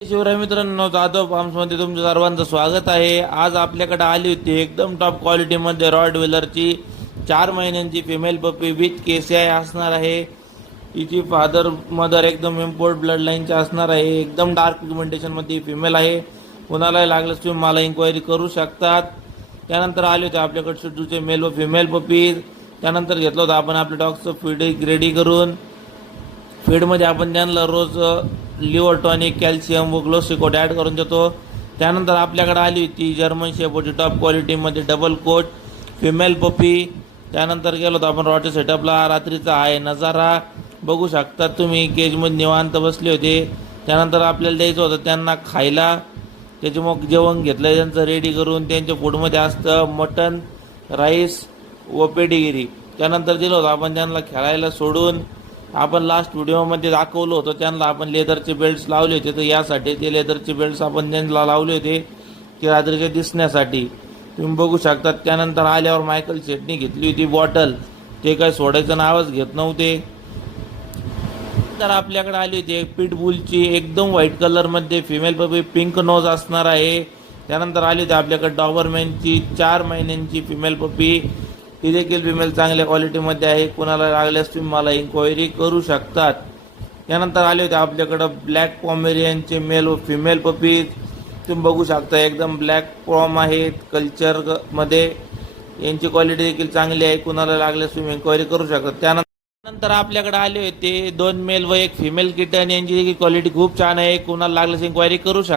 शिवराय मित्रांनो, जाधव फार्म्समध्ये तुमचं सर्वांचं स्वागत आहे। आज आपल्याकडे आली होती एकदम टॉप क्वालिटीमध्ये रॉड व्हीलरची 4 महिन्यांची फिमेल पपी विथ केसीआय असणार आहे। हिची फादर मदर एकदम इम्पोर्ट ब्लड लाईनची असणार आहे। एकदम डार्क पिगमेंटेशनमध्ये फिमेल आहे। कोणालाही लागल्यास तुम्ही मला इन्क्वायरी करू शकतात। त्यानंतर आले होते आपल्याकडे शुद्धूचे मेल व फिमेल पपीज। त्यानंतर घेतलं होतं आपण आपल्या डॉगचं फीड रेडी करून। फीडमध्ये आपण त्यांना रोज लिव्हर टॉनिक, कॅल्शियम व ग्लोसिकोट ॲड करून देतो। त्यानंतर आपल्याकडे आली होती जर्मन शेफर्डची टॉप क्वालिटीमध्ये डबल कोट फिमेल पपी। त्यानंतर गेलो होतो आपण रॉटे सेटअपला। रात्रीचा आहे नजारा बघू शकता तुम्ही, केजमध्ये निवांत बसले होते। त्यानंतर आपल्याला द्यायचं होतं त्यांना खायला, त्याचे मग जेवण घेतलं त्यांचं रेडी करून। त्यांच्या फूडमध्ये असतं मटन, राईस व पेडीगिरी। त्यानंतर दिलं होतं आपण त्यांना खेळायला सोडून। आपण लास्ट व्हिडिओमध्ये दाखवलं होतं त्यांना आपण लेदरचे बेल्ट्स लावले होते, तर यासाठी ते लेदरचे बेल्ट्स आपण त्यांना लावले होते ते रात्रीचे दिसण्यासाठी तुम्ही बघू शकता। त्यानंतर आल्यावर मायकल शेटनी घेतली होती बॉटल, ते काय सोडायचं नावच घेत नव्हते। तर आपल्याकडे आली होती एक पिटबुलची एकदम व्हाईट कलरमध्ये फिमेल पपी, पिंक नोज असणार आहे। त्यानंतर आली होती आपल्याकडे डॉबरमॅनची 4 महिन्यांची फिमेल पपी, ती देखील फिमेल चांगल्या क्वालिटीमध्ये आहे। कोणाला लागल्यास तुम्ही मला इन्क्वायरी करू शकतात। त्यानंतर आले होते आपल्याकडं ब्लॅक पॉमेरियनचे मेल व फिमेल पपीज, तुम्ही बघू शकता एकदम ब्लॅक पॉम आहेत कल्चरमध्ये। यांची क्वालिटी देखील चांगली आहे, कोणाला लागल्यास तुम्ही इन्क्वायरी करू शकता। त्यानंतर आपल्याकडे आले होते 2 मेल व 1 फिमेल किटन, यांची देखील क्वालिटी खूप छान आहे, कोणाला लागल्यास इन्क्वायरी करू शकता।